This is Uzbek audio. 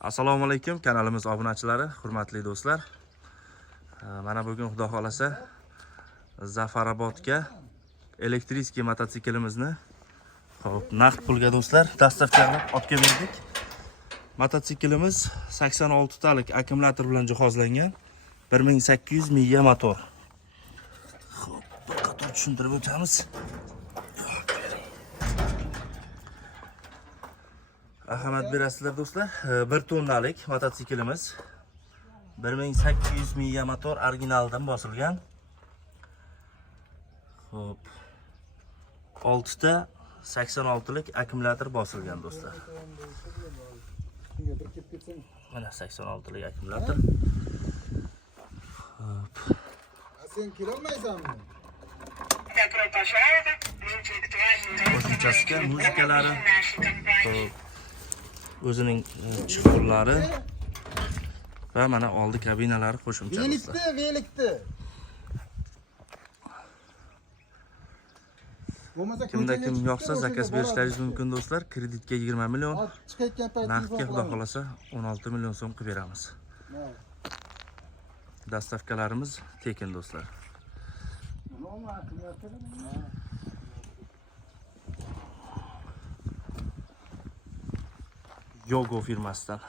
Assalomu alaykum kanalimiz obunachilari, hurmatli do'stlar. Mana bugun xudo xolasa Zafarobodga elektriskiy mototsiklimizni naqd pulga do'stlar dastavkalab olib keldik. Mototsiklimiz 86 talik akkumulyator bilan jihozlangan, 1800 miya motor. Xo'p, bir qator tushuntirib o'tamiz. Ahamiyat berasizlar do'stlar. 1 tonnalik mototsiklimiz 1800 miya motor originaldan bosilgan. Xo'p. 6 ta 86 lik akkumulyator bosilgan do'stlar. Mana 86 lik akkumulyator. Xo'p. Sen kirolmaysanmi? Qo'shimchasiga muzikalari, o'zining chiqurlari va mana oldi kabinalari qo'shimcha do'stlar. Velikdi. Kimda kim yoqsa zakaz berishlaringiz mumkin do'stlar. Kreditga 20 million, naqdga xudo xolasa 16 million so'm qilib beramiz. Dastavkalarimiz tekin do'stlar. Yogo firmasidan